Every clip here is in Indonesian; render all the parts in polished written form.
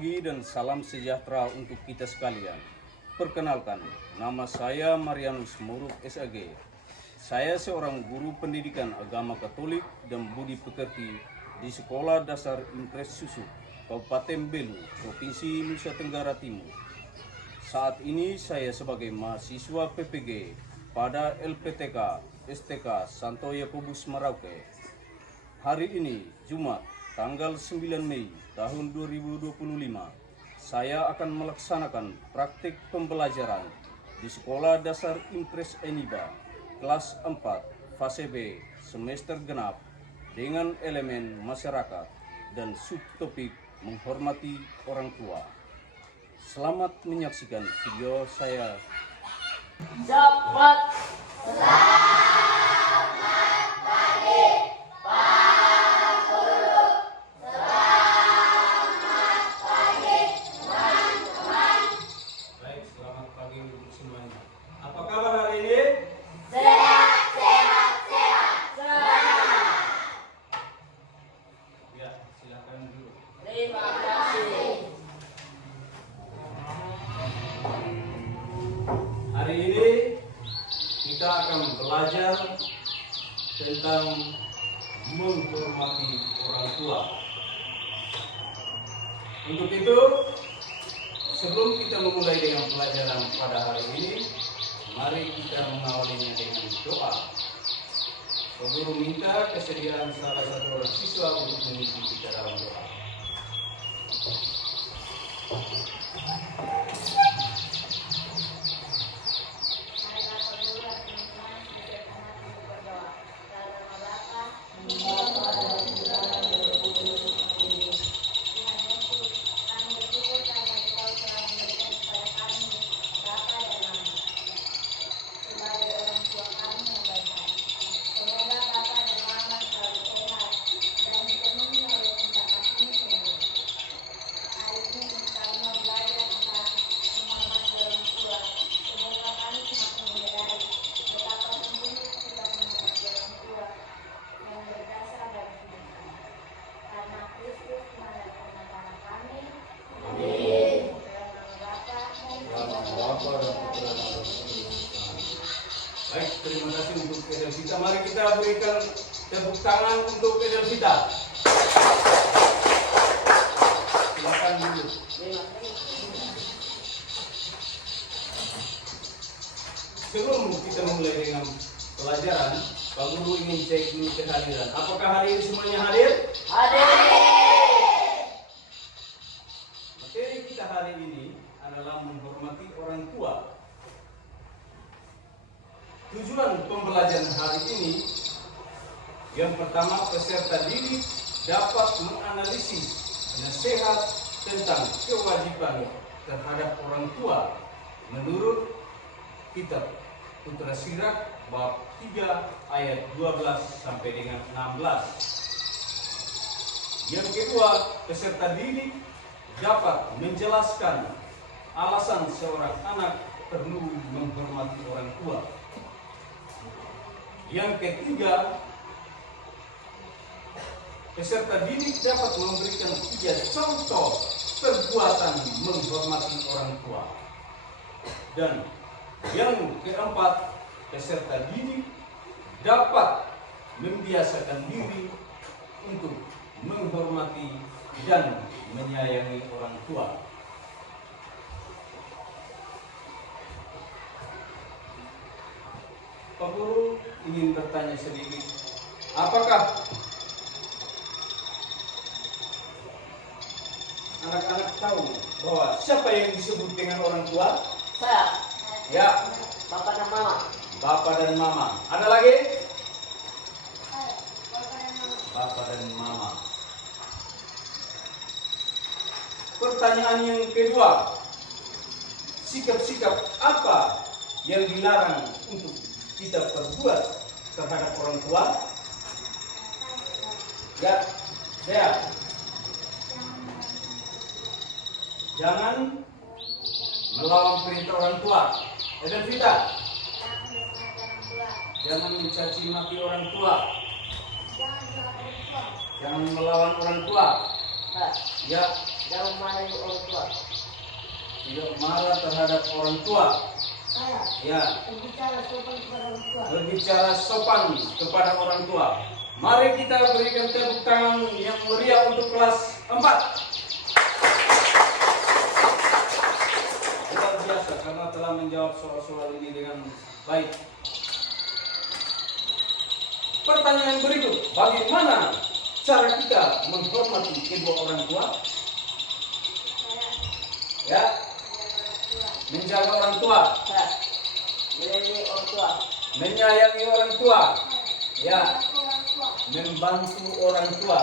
pagi dan salam sejahtera untuk kita sekalian. Perkenalkan, nama saya Marianus Muruk SAG. Saya seorang guru pendidikan agama Katolik dan budi pekerti di Sekolah Dasar Impres Susuk, Kabupaten Belu, Provinsi Nusa Tenggara Timur. Saat ini saya sebagai mahasiswa PPG pada LPTK STK Santo Yakobus Merauke. Hari ini, Jumat, tanggal 9 Mei tahun 2025, saya akan melaksanakan praktik pembelajaran di Sekolah Dasar Impres Eniba, kelas 4, fase B, semester genap, dengan elemen masyarakat dan subtopik menghormati orang tua. Selamat menyaksikan video saya. Cepat. Apa kabar hari ini? Sehat. Ya, silakan dulu. Terima kasih. Hari ini kita akan belajar tentang menghormati orang tua. Untuk itu, sebelum kita memulai dengan pelajaran pada hari ini, mari kita mengawalinya dengan doa. Guru minta kesediaan salah satu orang siswa untuk memimpin kita dalam doa. Baik, terima kasih untuk Edelvita. Mari kita berikan tepuk tangan untuk Edelvita. Silakan dulu. Sebelum kita mulai dengan pelajaran, Pak Guru ingin cek dulu kehadiran. Apakah hari ini semuanya hadir? Materi kita hari ini adalah menghormati orang tua. Tujuan pembelajaran hari ini, yang pertama, peserta didik dapat menganalisis nasihat tentang kewajiban terhadap orang tua menurut kitab Putra Sirak bab 3 ayat 12 sampai dengan 16. Yang kedua, peserta didik dapat menjelaskan alasan seorang anak perlu menghormati orang tua. Yang ketiga, peserta didik dapat memberikan 3 contoh perbuatan menghormati orang tua. Dan yang keempat, peserta didik dapat membiasakan diri untuk menghormati dan menyayangi orang tua. Pak Guru ingin bertanya sedikit, apakah anak-anak tahu bahwa siapa yang disebut dengan orang tua? Saya. Ya, Bapak dan Mama. Bapak dan Mama. Ada lagi? Bapak dan Mama. Pertanyaan yang kedua, sikap-sikap apa yang dilarang untuk kita perbuat terhadap orang tua? Ya, saya. Jangan melawan perintah orang tua. Edelvita. Jangan mencaci maki orang tua. Jangan melawan orang tua. Ya, dan memarahi orang tua. Tidak marah terhadap orang tua. Saya Ya, berbicara sopan kepada orang tua. berbicara sopan kepada orang tua. Mari kita berikan tepuk tangan yang meriah untuk kelas 4. Luar biasa karena telah menjawab soal-soal ini dengan baik. Pertanyaan berikut, bagaimana cara kita menghormati kedua orang tua? Ya, menjaga orang tua, Saya menyayangi orang tua. menyayangi orang tua, ya, membantu orang tua,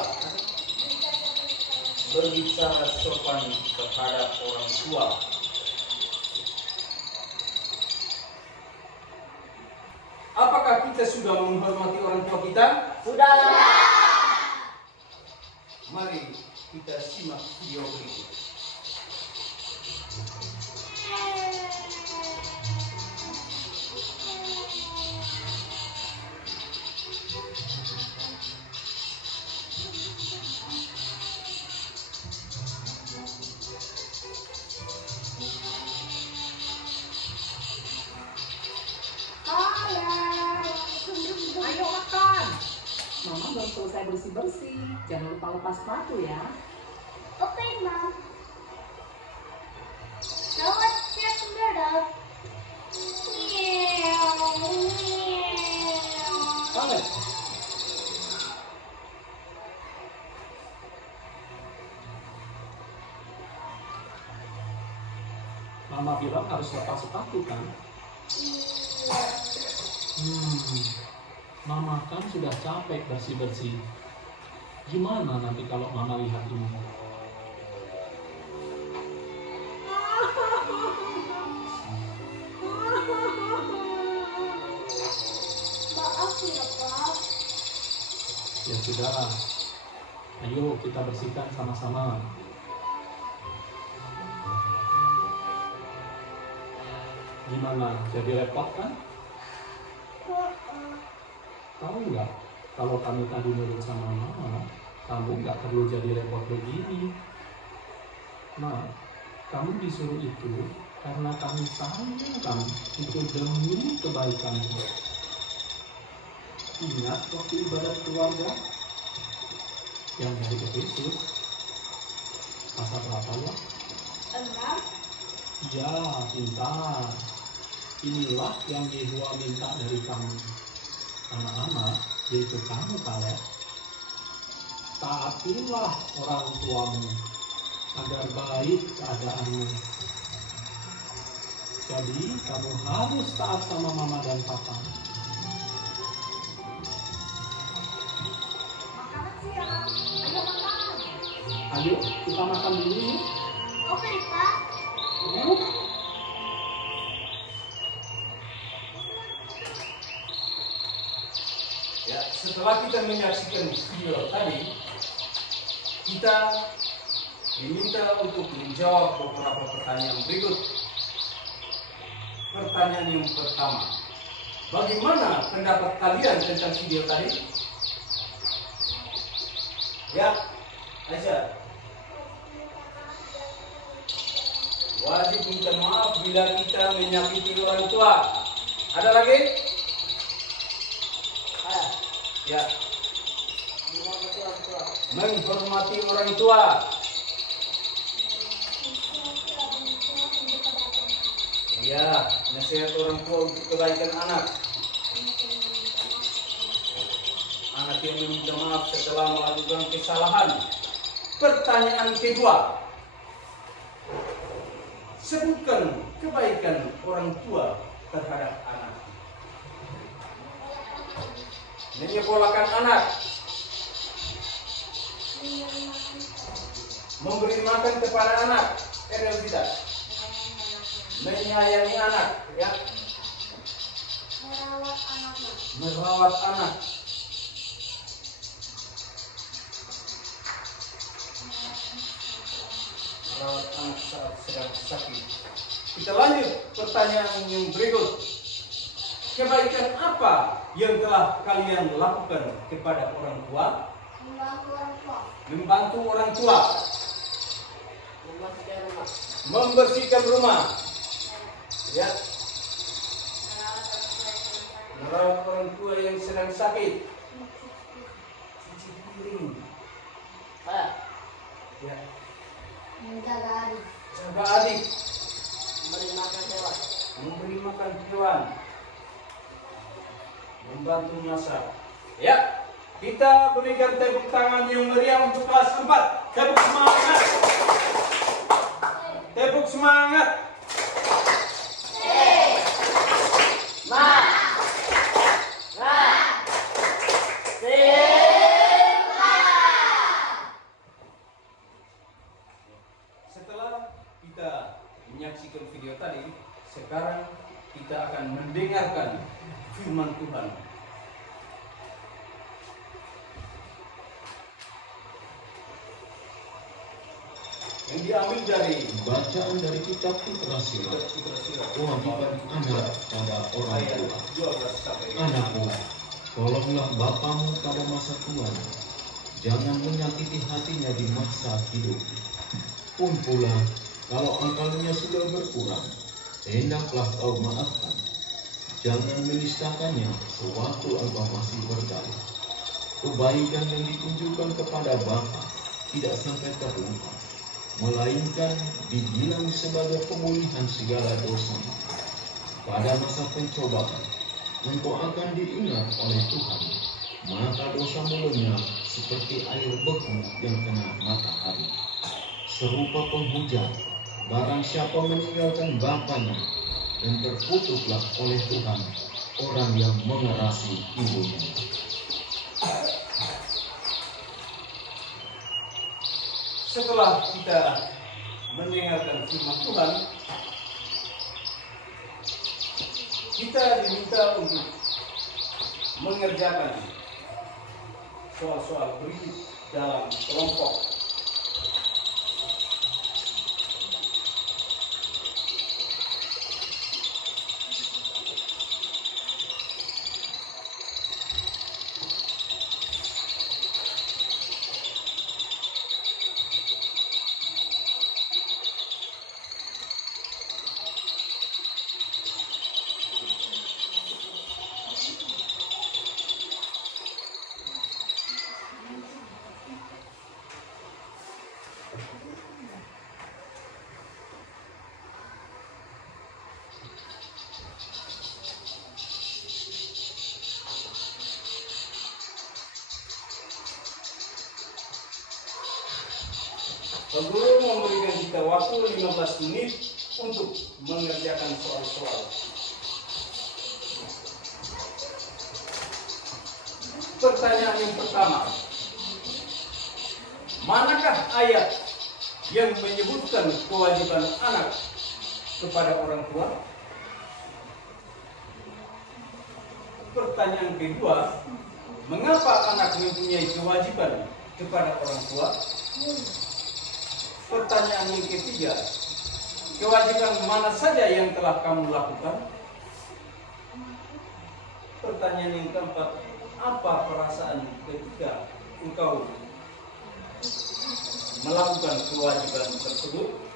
berbicara sopan terhadap orang tua. Apakah kita sudah menghormati orang tua kita? Sudah. Mari kita simak video berikut. Ayo makan. Mama belum selesai bersih-bersih. Jangan lupa lepas sepatu ya. Oke, Mom. Now let's check it out. Oke. Mama bilang harus lepas sepatu kan? Mama kan sudah capek bersih-bersih. Gimana nanti kalau Mama lihat ini? Maaf ya, Pak. Ya sudah. Ayo kita bersihkan sama-sama. Gimana? Jadi repot kan? Tahu nggak? Kalau kamu tadi nurut sama Mama, kamu nggak perlu jadi repot begini. Nah, kamu disuruh itu karena kami sayang kamu itu demi kebaikanmu. Ingat waktu ibadat keluarga yang dari Efesus pasal berapa ya? 6. Ya, pintar. Inilah yang Yehova minta dari kamu, anak-anak, yaitu kamu Kaleb. Taatilah orang tuamu agar baik keadaanmu. Jadi kamu harus taat sama mama dan papa. Makanan siang. Ayo makan. Ayo kita makan dulu yuk. Oke, Pak. Yuk. Ya, setelah kita menyaksikan video tadi, kita diminta untuk menjawab beberapa pertanyaan berikut. Pertanyaan yang pertama, bagaimana pendapat kalian tentang video tadi? Ya, Aisyah. Wajib minta maaf bila kita menyakiti orang tua. Ada lagi? Saya Ya, menghormati orang tua. menghormati orang tua. Ya, nasihat orang tua untuk kebaikan anak. Anak yang meminta maaf setelah melakukan kesalahan. Pertanyaan kedua, sebutkan kebaikan orang tua terhadap anak. Menyekolahkan anak, memberi makan kepada anak, real tidak. Menyayangi anak, ya, Merawat anaknya. merawat anak, merawat anak saat sedang sakit. Kita lanjut pertanyaan yang berikut. Kebaikan apa yang telah kalian lakukan kepada orang tua? Membantu orang tua. Membantu orang tua. Membersihkan rumah. Membersihkan rumah. Ya. Merawat orang tua yang sedang sakit. Cuci piring. Saya. Ya. Menjaga adik. Jaga adik. Memberi makan hewan. Memberi makan hewan. Membantu masak. Ya. Kita berikan tepuk tangan yang meriah untuk kelas 4. Tepuk semangat. Tepuk semangat. Setelah kita menyaksikan video tadi, sekarang kita akan mendengarkan firman Tuhan. Yang diambil dari Bacaan dari kitab Putra Silat. Kewajiban anak pada orang ayat tua. 12 sampai Anakku, tolonglah bapamu pada masa tuanya. Jangan menyakiti hatinya di masa hidup. Pun pula, kalau akalnya sudah berkurang, hendaklah kau maafkan. Jangan menistakannya sewaktu engkau masih berdaya. Kebaikan yang ditunjukkan kepada bapa tidak sampai terlupa, melainkan dibilang sebagai pemulihan segala dosa. Pada masa pencobaan, engkau akan diingat oleh Tuhan, maka dosamu lenyap seperti air beku yang kena matahari. Serupa penghujan, barang siapa meninggalkan bapanya, dan terkutuklah oleh Tuhan orang yang mengerasi ibunya. Setelah kita mendengarkan firman Tuhan, kita diminta untuk mengerjakan soal-soal berikut dalam kelompok. Guru memberikan kita waktu 15 menit untuk mengerjakan soal-soal. Pertanyaan yang pertama, manakah ayat yang menyebutkan kewajiban anak kepada orang tua? Pertanyaan kedua, mengapa anak mempunyai kewajiban kepada orang tua? Pertanyaan yang ketiga, kewajiban mana saja yang telah kamu lakukan? Pertanyaan yang keempat, apa perasaan ketika engkau melakukan kewajiban tersebut?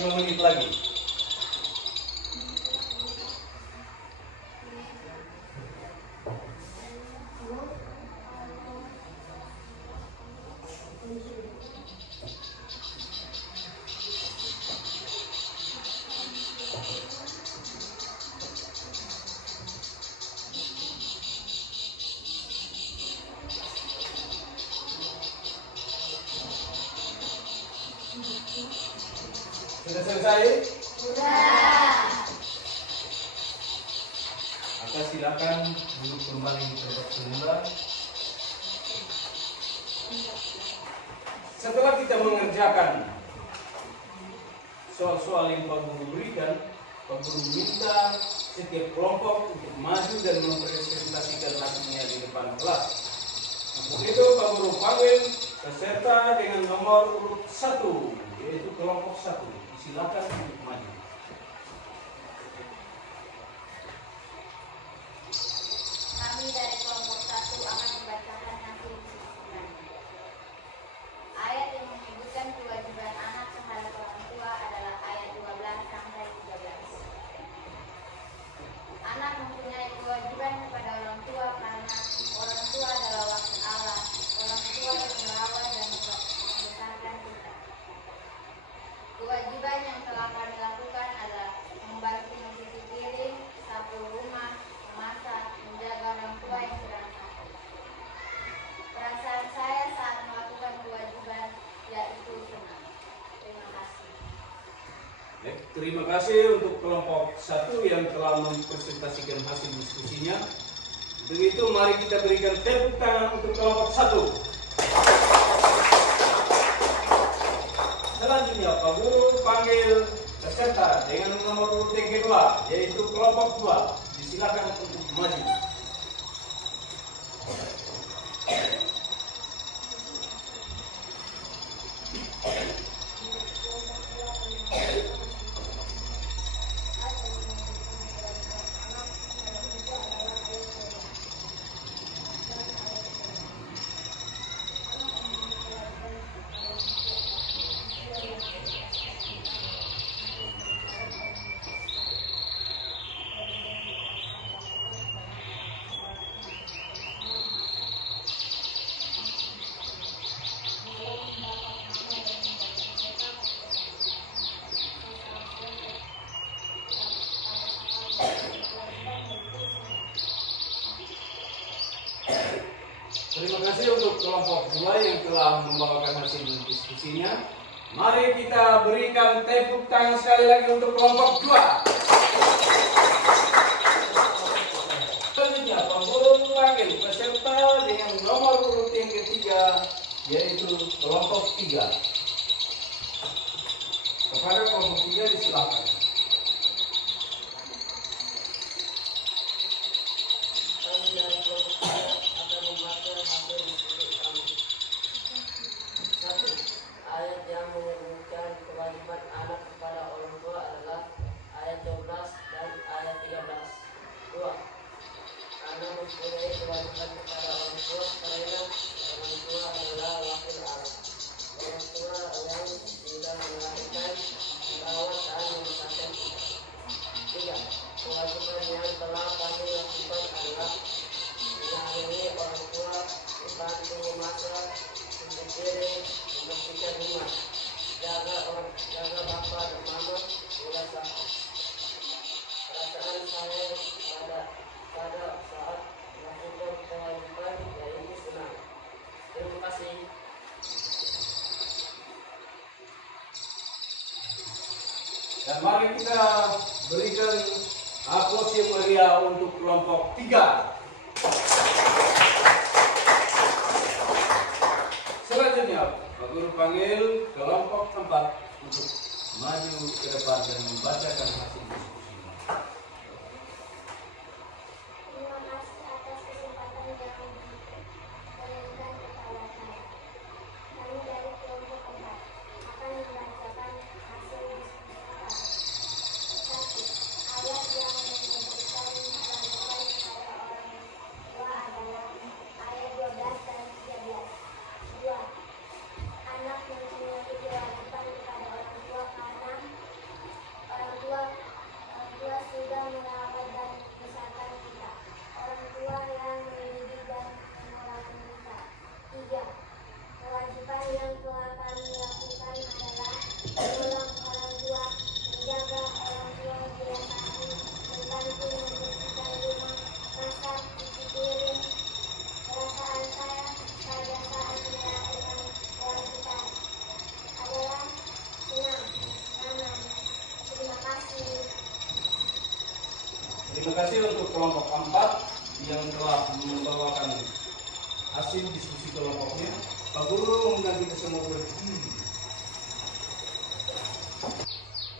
5 menit lagi. Sudah selesai? Maka silakan duduk kembali di tempat semula. Setelah kita mengerjakan soal-soal yang Pak Guru berikan, Pak Guru minta setiap kelompok untuk maju dan mempresentasikan hasilnya di depan kelas. Untuk itu Pak Guru panggil peserta dengan nomor urut 1, yaitu kelompok 1. Silakan untuk maju. Kami dari kelompok 1 akan membacakan hasil diskusinya. Ayat yang menyebutkan kewajiban anak terhadap orang tua adalah ayat 12 sampai 13. Anak mempunyai kewajiban kepada orang tua karena orang tua adalah wakil Allah. Orang tua yang merawat dan membesarkan kita. Kewajiban yang telah kami lakukan adalah membantu mencuci piring, sapu rumah, memasak, menjaga orang tua yang sedang sakit. Perasaan saya saat melakukan kewajiban yaitu senang. Terima kasih. Baik, terima kasih untuk kelompok 1 yang telah mempresentasikan hasil diskusinya. Begitu, mari kita berikan tepuk tangan untuk kelompok 1. Selanjutnya Pak Guru panggil peserta dengan nomor urut yang kedua, yaitu kelompok 2. Disilakan untuk maju. Terima kasih untuk kelompok 2 yang telah membawakan hasil diskusinya. Mari kita berikan tepuk tangan sekali lagi untuk kelompok 2. Selanjutnya Pak Guru panggil peserta dengan nomor urut yang ketiga, yaitu kelompok 3. Kepada kelompok 3 disilakan. Kami dari kelompok 3 akan membaca hasil diskusi kami. 1. Ayat yang menyebutkan kewajiban anak kepada orang tua adalah ayat 12 dan ayat 13. 2. Anak mempunyai kewajiban kepada orang tua karena orang tua adalah wakil Allah. Orang tua yang sudah melahirkan, merawat dan membesarkan kita. 3. Kewajiban yang telah kami lakukan adalah menyayangi orang tua, membantu memasak, mencuci piring, membersihkan rumah, jaga bapak dan mama bila sakit. Perasaan saya pada saat melakukan kewajiban yaitu senang. Terima kasih. Dan mari kita berikan aplaus yang meriah untuk kelompok 3. Selanjutnya Pak Guru panggil kelompok 4 untuk maju ke depan dan membacakan hasil diskusinya. Terima kasih atas kesempatan yang diberikan kepada saya. Kami dari kelompok 4 akan membacakan hasil diskusi kami. 1. Ayat yang menyebutkan kewajiban kepada orang tua adalah ayat 12 dan 13. 2. Anak mempunyai kewajiban kepada orang tua karena kelompok 4 yang telah membawakan hasil diskusi kelompoknya. Pak Guru mengundang kita semua berdiri.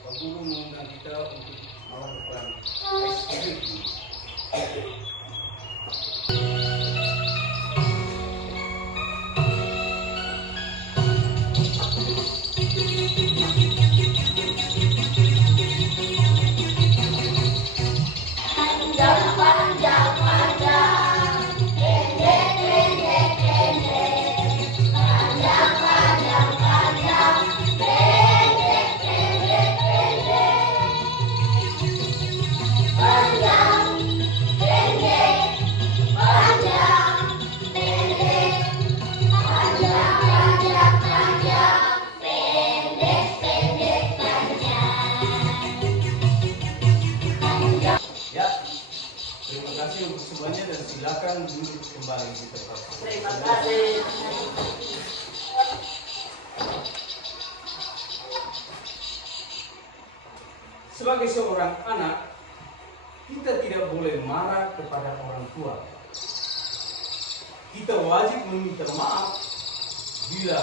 Pak Guru mengundang kita untuk melakukan eksekusi. Terima kasih untuk semuanya dan silakan duduk kembali di tempat. Terima kasih. Sebagai seorang anak, kita tidak boleh marah kepada orang tua. Kita wajib meminta maaf bila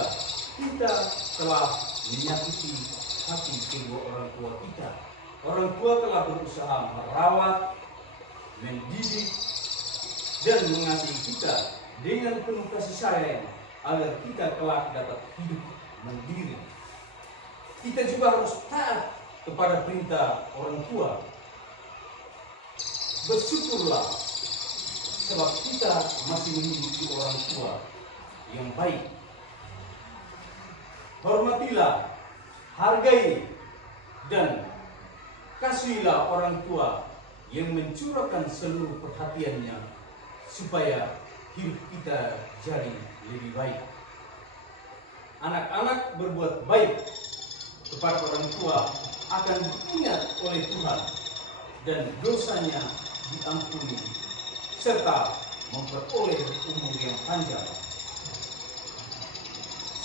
kita telah menyakiti hati kedua orang tua kita. Orang tua telah berusaha merawat, mendidik, dan mengasihi kita dengan penuh kasih sayang agar kita kelak dapat hidup mandiri. Kita juga harus taat kepada perintah orang tua. Bersyukurlah sebab kita masih memiliki orang tua yang baik. Hormatilah, hargai, dan kasihilah orang tua yang mencurahkan seluruh perhatiannya supaya hidup kita jadi lebih baik. Anak-anak berbuat baik kepada orang tua akan diingat oleh Tuhan dan dosanya diampuni serta memperoleh umur yang panjang.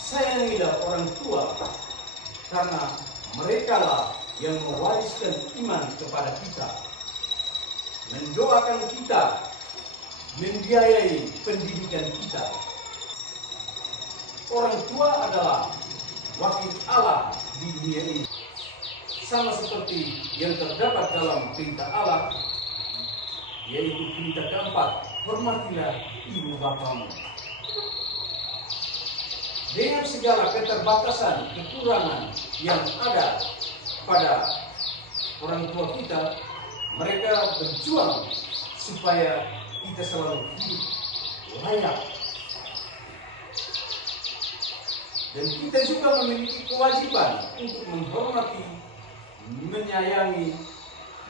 Sayangilah orang tua karena merekalah yang mewariskan iman kepada kita, mendoakan kita, membiayai pendidikan kita. Orang tua adalah wakil Allah di dunia ini. Sama seperti yang terdapat dalam perintah Allah, yaitu perintah keempat, hormatilah ibu bapamu. Dengan segala keterbatasan, kekurangan yang ada pada orang tua kita, mereka berjuang supaya kita selalu hidup layak. Dan kita juga memiliki kewajiban untuk menghormati, menyayangi,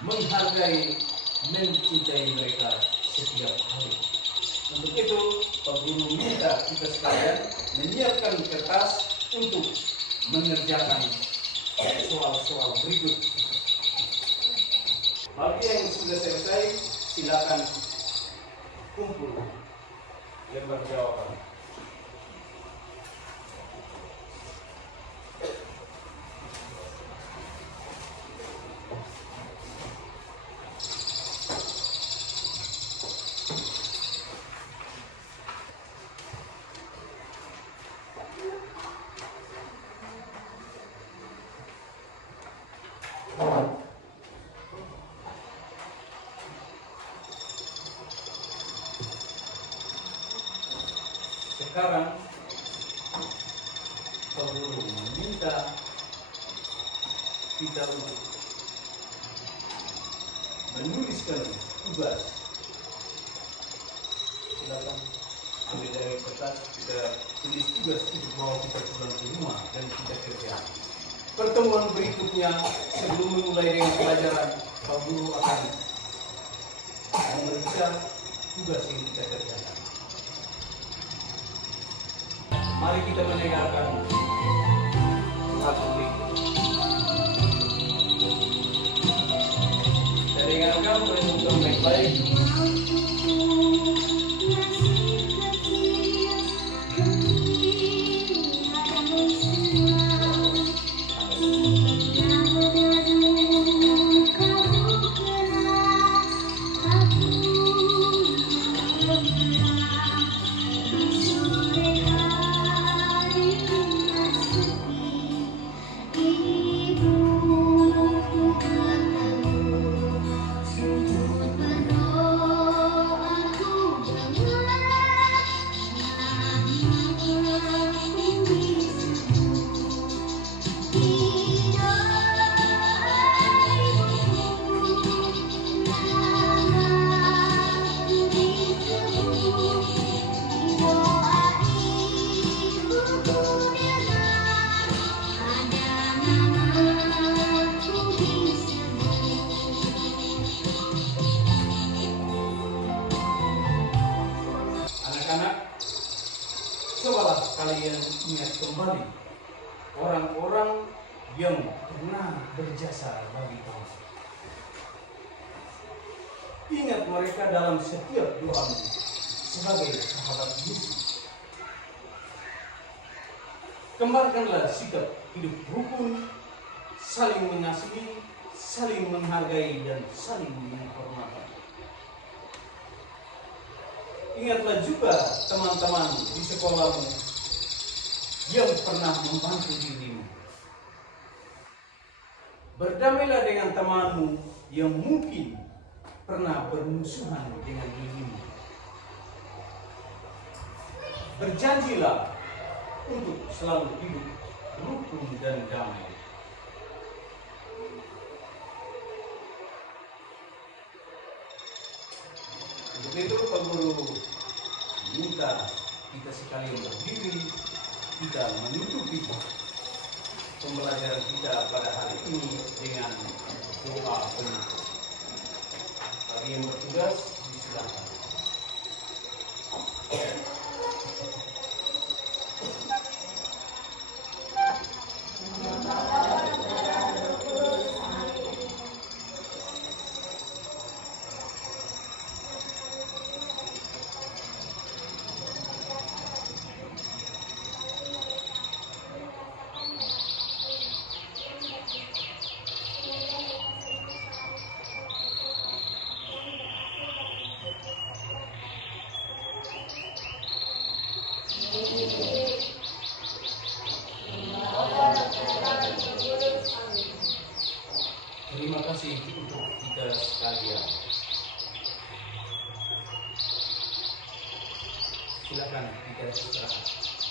menghargai, mencintai mereka setiap hari. Untuk itu, Pak Guru minta kita sekalian menyiapkan kertas untuk mengerjakan soal-soal berikut. Bagi yang sudah selesai, silakan kumpul lembar jawaban. Sekarang Pak Guru meminta kita untuk menuliskan tugas. Silakan ambil dari kertas, kita tulis tugas untuk bawa kita pulang ke rumah dan kita kerja. Pertemuan berikutnya sebelum memulai dengan pelajaran, Pak Guru akan memeriksa tugas yang kita kerjakan. Mari kita mendengarkan lagu berikut. Kita dengarkan merenungkan baik-baik. Aku kalian ingat kembali orang-orang yang pernah berjasa bagi kamu. Ingat mereka dalam setiap doamu sebagai sahabat Yesus. Kembangkanlah sikap hidup rukun, saling mengasihi, saling menghargai, dan saling menghormati. Ingatlah juga teman-teman di sekolahmu yang pernah membantu dirimu. Berdamailah dengan temanmu yang mungkin pernah bermusuhan dengan dirimu. Berjanjilah untuk selalu hidup rukun dan damai. Untuk itu Pak Guru minta kita sekalian berdiri, kita menutupi pembelajaran kita pada hari ini dengan doa penutup. Bagi yang bertugas, disilakan. Terima kasih untuk kita sekalian. Silakan kita istirahat.